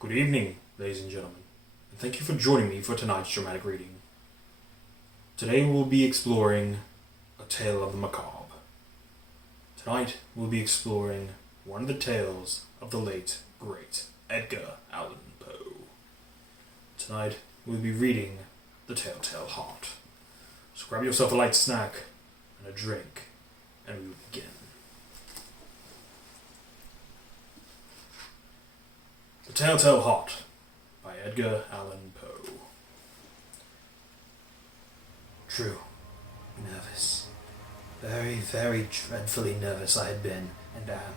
Good evening, ladies and gentlemen, and thank you for joining me for tonight's dramatic reading. Today we'll be exploring A Tale of the Macabre. Tonight we'll be exploring one of the tales of the late, great Edgar Allan Poe. Tonight we'll be reading The Telltale Heart. So grab yourself a light snack and a drink, and we will begin. The Telltale Heart by Edgar Allan Poe. True. Nervous. Very, very dreadfully nervous I had been, and am.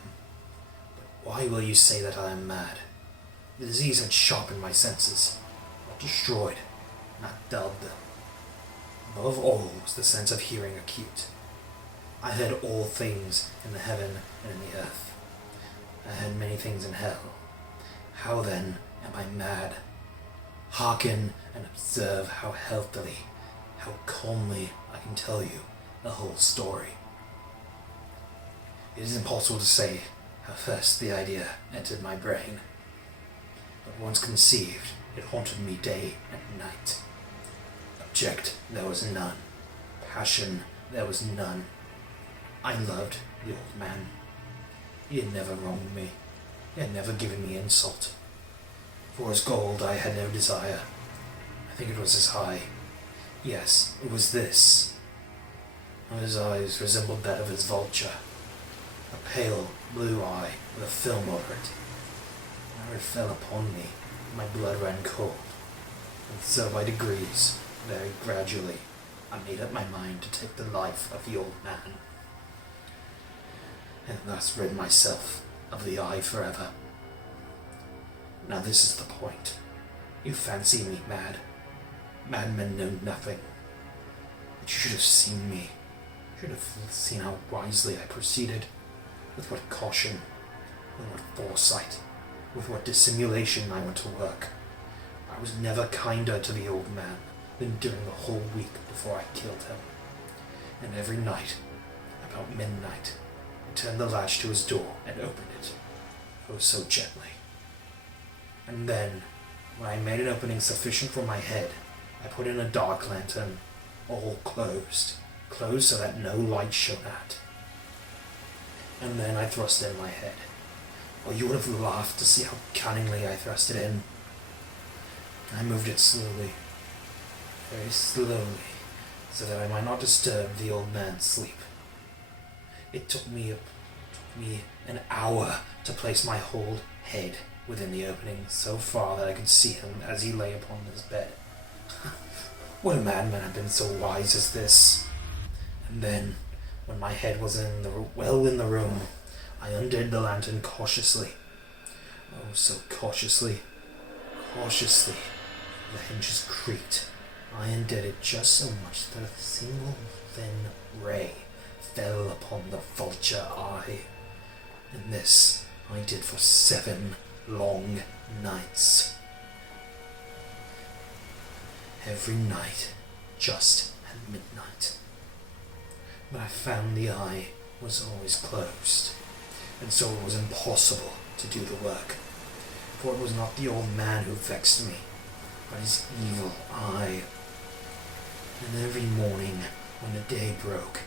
But why will you say that I am mad? The disease had sharpened my senses, not destroyed, not dulled them. Above all was the sense of hearing acute. I heard all things in the heaven and in the earth. I heard many things in hell. How then am I mad? Hearken and observe how healthily, how calmly I can tell you the whole story. It is impossible to say how first the idea entered my brain, but once conceived, it haunted me day and night. Object there was none. Passion there was none. I loved the old man. He had never wronged me. He had never given me insult. For his gold I had no desire. I think it was his eye. Yes, it was this. One of his eyes resembled that of his vulture. A pale blue eye with a film over it. Whenever it fell upon me, my blood ran cold. And so by degrees, very gradually, I made up my mind to take the life of the old man. And thus rid myself of the eye forever. Now this is the point. You fancy me mad. Madmen know nothing. But you should have seen me. You should have seen how wisely I proceeded. With what caution. With what foresight. With what dissimulation I went to work. I was never kinder to the old man than during the whole week before I killed him. And every night, about midnight, I turned the latch to his door and opened it. Oh, so gently. And then, when I made an opening sufficient for my head, I put in a dark lantern, all closed so that no light shone out. And then I thrust in my head. Well, you would have laughed to see how cunningly I thrust it in. I moved it slowly, very slowly, so that I might not disturb the old man's sleep. It took me an hour to place my whole head within the opening, so far that I could see him as he lay upon his bed. Would a madman have been so wise as this? And then, when my head was well in the room, I undid the lantern cautiously. Oh, so cautiously. The hinges creaked. I undid it just so much that a single thin ray fell upon the vulture eye. And this I did for 7 long nights. Every night, just at midnight. But I found the eye was always closed, and so it was impossible to do the work. For it was not the old man who vexed me, but his evil eye. And every morning, when the day broke,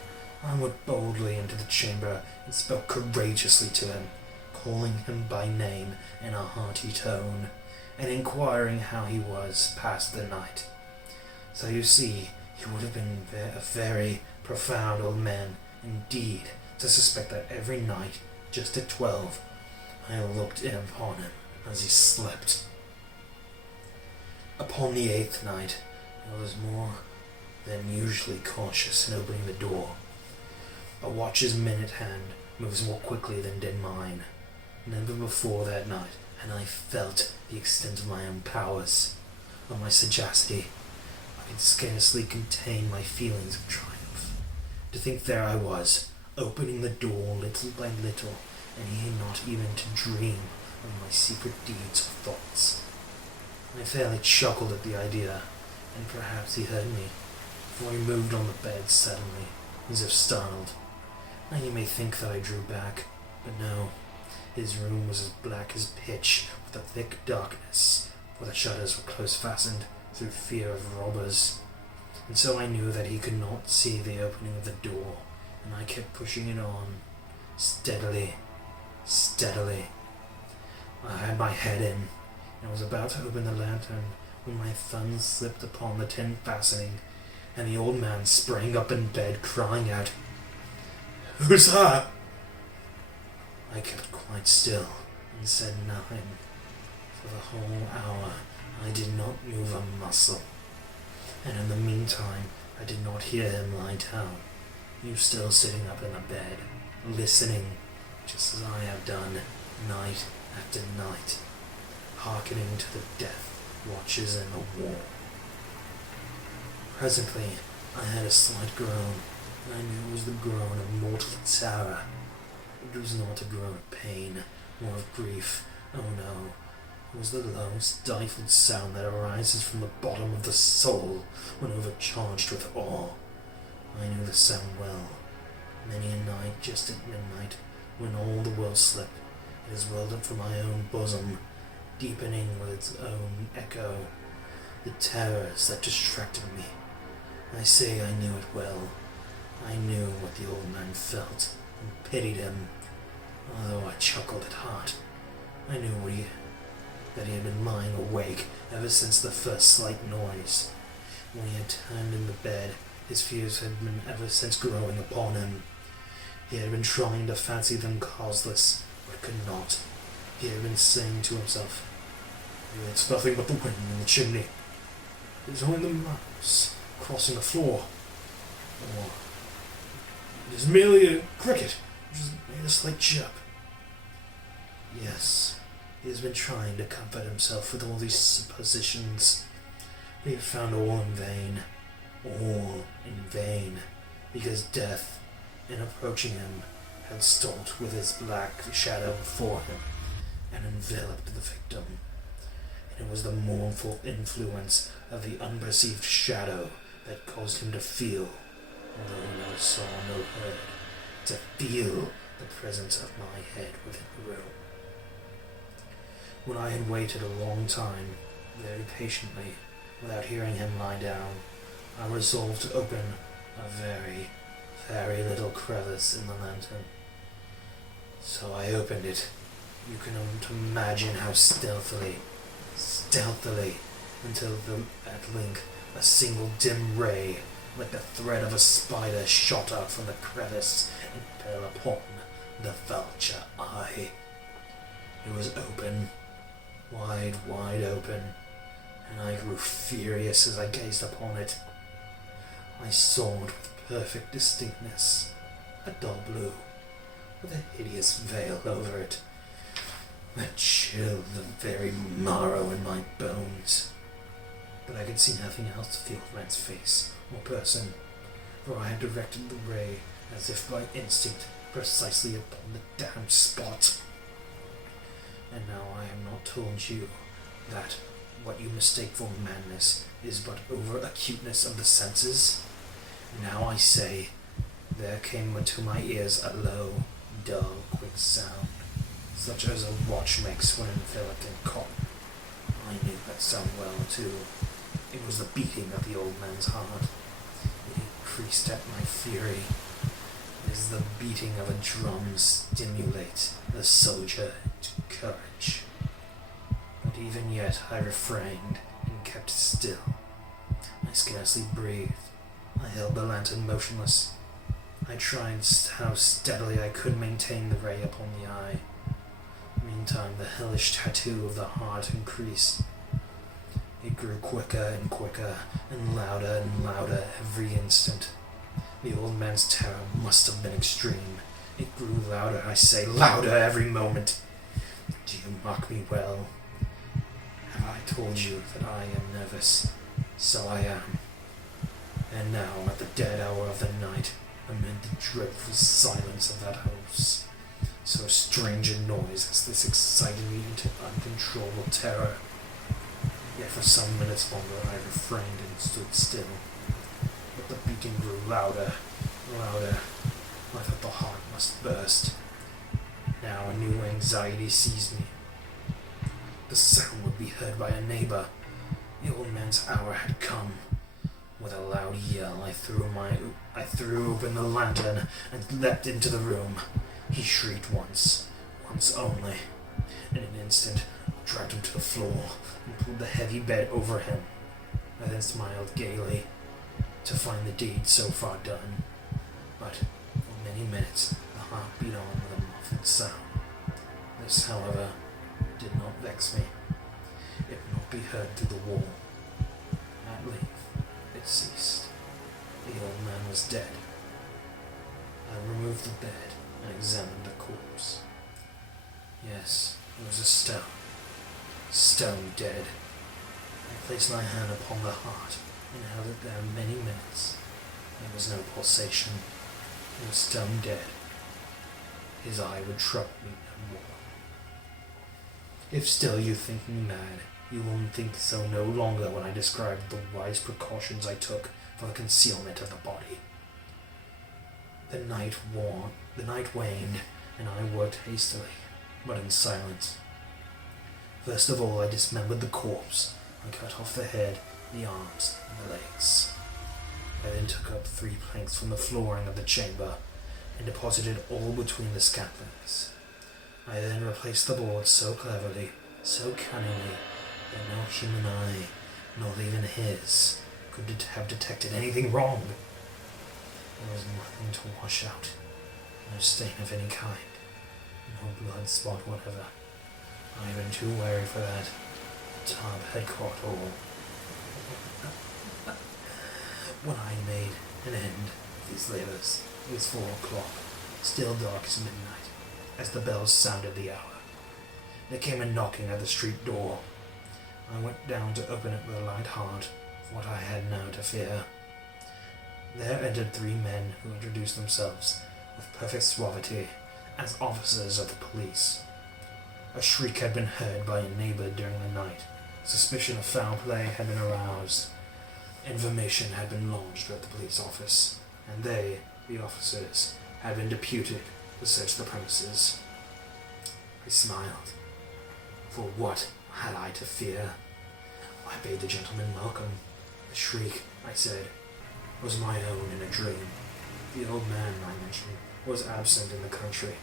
I went boldly into the chamber and spoke courageously to him, calling him by name in a hearty tone, and inquiring how he was past the night. So you see, he would have been a very profound old man indeed to suspect that every night, just at 12, I looked in upon him as he slept. Upon the 8th night, I was more than usually cautious in opening the door. A watch's minute hand moves more quickly than did mine. Never before that night had I felt the extent of my own powers, of my sagacity. I could scarcely contain my feelings of triumph. To think there I was, opening the door little by little, and he not even to dream of my secret deeds or thoughts. I fairly chuckled at the idea, and perhaps he heard me, for he moved on the bed suddenly, as if startled. Now you may think that I drew back, but no. His room was as black as pitch, with a thick darkness, for the shutters were close fastened through fear of robbers. And so I knew that he could not see the opening of the door, and I kept pushing it on, steadily, steadily. I had my head in, and was about to open the lantern when my thumb slipped upon the tin fastening, and the old man sprang up in bed, crying out, "Who's that?" I kept quite still and said nothing. For the whole hour I did not move a muscle, and in the meantime I did not hear him lie down. He was still sitting up in the bed, listening, just as I have done night after night, hearkening to the death watches in the wall. Presently I had a slight groan, and I knew it was the groan of mortal terror. It was not a groan of pain, or of grief. Oh no, it was the low, stifled sound that arises from the bottom of the soul when overcharged with awe. I knew the sound well. Many a night, just at midnight, when all the world slept, it has welled up from my own bosom, deepening with its own echo the terrors that distracted me. I say I knew it well. I knew what the old man felt, and pitied him, although I chuckled at heart. I knew that he had been lying awake ever since the first slight noise. When he had turned in the bed, his fears had been ever since growing upon him. He had been trying to fancy them causeless, but could not. He had been saying to himself, "It's nothing but the wind in the chimney. It is only the mouse crossing the floor. Or it is merely a cricket which has made a slight chirp." Yes, he has been trying to comfort himself with all these suppositions, but he had found all in vain. All in vain, because death, in approaching him, had stalked with his black shadow before him, and enveloped the victim. And it was the mournful influence of the unperceived shadow that caused him to feel, although he never saw nor heard, to feel the presence of my head within the room. When I had waited a long time, very patiently, without hearing him lie down, I resolved to open a very, very little crevice in the lantern. So I opened it. You can imagine how stealthily, until at length a single dim ray, like the thread of a spider, shot out from the crevice and fell upon the vulture eye. It was open, wide open, and I grew furious as I gazed upon it. I saw it with perfect distinctness, a dull blue, with a hideous veil over it, that chilled the very marrow in my bones. But I could see nothing else to the old man's face or person, for I had directed the ray, as if by instinct, precisely upon the damned spot. And now I have not told you that what you mistake for madness is but over-acuteness of the senses. Now I say, there came to my ears a low, dull, quick sound, such as a watch makes when enveloped in cotton. I knew that sound well, too. It was the beating of the old man's heart. It increased at my fury. It is the beating of a drum stimulates the soldier to courage. But even yet I refrained and kept still. I scarcely breathed. I held the lantern motionless. I tried how steadily I could maintain the ray upon the eye. Meantime, the hellish tattoo of the heart increased. It grew quicker and quicker, and louder every instant. The old man's terror must have been extreme. It grew louder, I say, louder every moment. Do you mark me well? Have I told you that I am nervous? So I am. And now, at the dead hour of the night, amid the dreadful silence of that house, so strange a noise as this excited me into uncontrollable terror. Yet for some minutes longer I refrained and stood still. But the beating grew louder. I thought the heart must burst. Now a new anxiety seized me. The sound would be heard by a neighbor. The old man's hour had come. With a loud yell, I threw open the lantern and leapt into the room. He shrieked once only. In an instant, I dragged him to the floor and pulled the heavy bed over him. I then smiled gaily to find the deed so far done. But for many minutes, the heart beat on with a muffled sound. This, however, did not vex me. It would not be heard through the wall. At length, it ceased. The old man was dead. I removed the bed and examined the corpse. Yes, it was a stone dead. I placed my hand upon the heart and held it there many minutes. There was no pulsation. It was stone dead. His eye would trouble me no more. If still you think me mad, you will think so no longer when I describe the wise precautions I took for the concealment of the body. The night waned, and I worked hastily, but in silence. First of all, I dismembered the corpse. I cut off the head, the arms, and the legs. I then took up 3 planks from the flooring of the chamber and deposited all between the scaplings. I then replaced the boards so cleverly, so cunningly, that no human eye, not even his, could have detected anything wrong. There was nothing to wash out, no stain of any kind, no blood spot whatever. I had been too wary for that. The tub had caught all. When I made an end of these labours, it was 4 o'clock, still dark as midnight, as the bells sounded the hour. There came a knocking at the street door. I went down to open it with a light heart, for what I had now to fear. There entered 3 men who introduced themselves, with perfect suavity, as officers of the police. A shriek had been heard by a neighbor during the night. Suspicion of foul play had been aroused. Information had been lodged at the police office, and they, the officers, had been deputed to search the premises. I smiled. For what had I to fear? I bade the gentleman welcome. The shriek, I said, was my own in a dream. The old man, I mentioned, was absent in the country.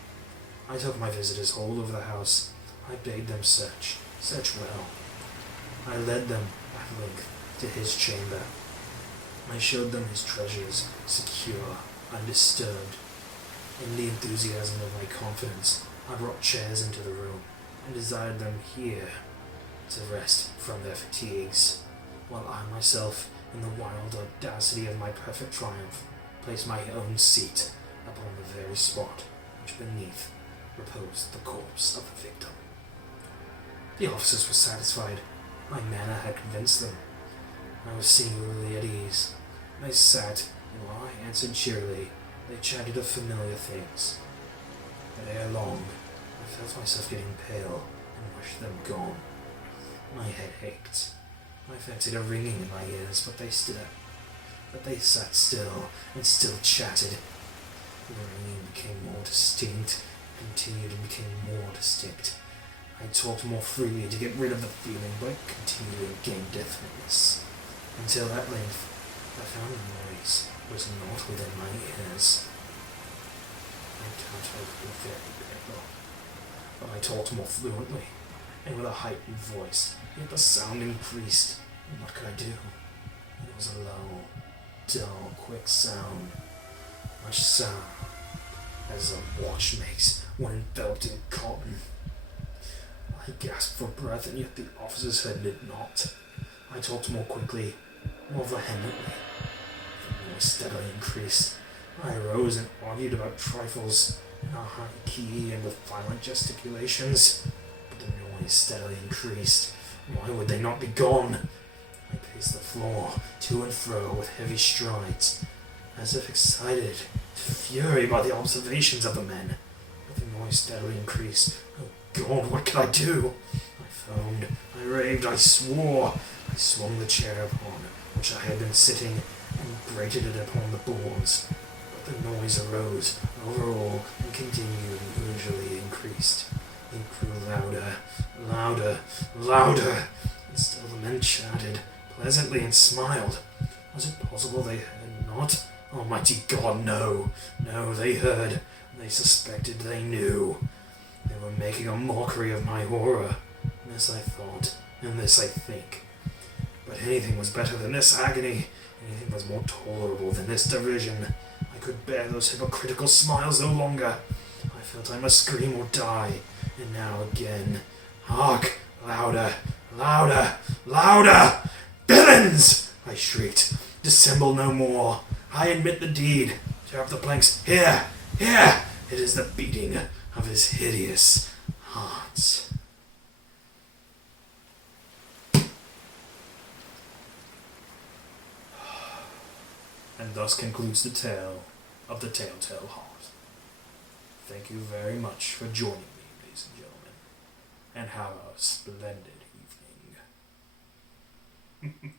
I took my visitors all over the house. I bade them search well. I led them, at length, to his chamber. I showed them his treasures, secure, undisturbed. In the enthusiasm of my confidence, I brought chairs into the room and desired them here to rest from their fatigues, while I myself, in the wild audacity of my perfect triumph, placed my own seat upon the very spot which beneath reposed the corpse of the victim. The officers were satisfied. My manner had convinced them. I was singularly at ease. They sat, and while I answered cheerily, they chatted of familiar things. But ere long, I felt myself getting pale and wished them gone. My head ached. I fancied a ringing in my ears, but they sat still and still chatted. The ringing became more distinct, continued and became more distinct. I talked more freely to get rid of the feeling, but it continued to gain definiteness, until at length I found the noise was not within my ears. I turned very pale, but I talked more fluently, and with a heightened voice, yet the sound increased, and what could I do? It was a low, dull, quick sound, much sound as a watch makes when enveloped in cotton. I gasped for breath, and yet the officers heard it not. I talked more quickly, more vehemently. The noise steadily increased. I arose and argued about trifles in a high key and with violent gesticulations, but the noise steadily increased. Why would they not be gone? I paced the floor to and fro with heavy strides, as if excited to fury by the observations of the men. But the noise steadily increased. Oh God, what could I do? I foamed, I raved, I swore. I swung the chair upon which I had been sitting and grated it upon the boards. But the noise arose overall and continued and gradually increased. It grew louder, louder, louder, and still the men chatted pleasantly and smiled. Was it possible they heard not? Almighty God, no! No, they heard. They suspected, they knew. They were making a mockery of my horror. This I thought, and this I think. But anything was better than this agony. Anything was more tolerable than this derision. I could bear those hypocritical smiles no longer. I felt I must scream or die. And now again. Hark! Louder! Louder! Louder! Villains! I shrieked. Dissemble no more. I admit the deed. Tear up the planks. Here! Here! It is the beating of his hideous heart. And thus concludes the tale of the Telltale Heart. Thank you very much for joining me, ladies and gentlemen, and have a splendid evening.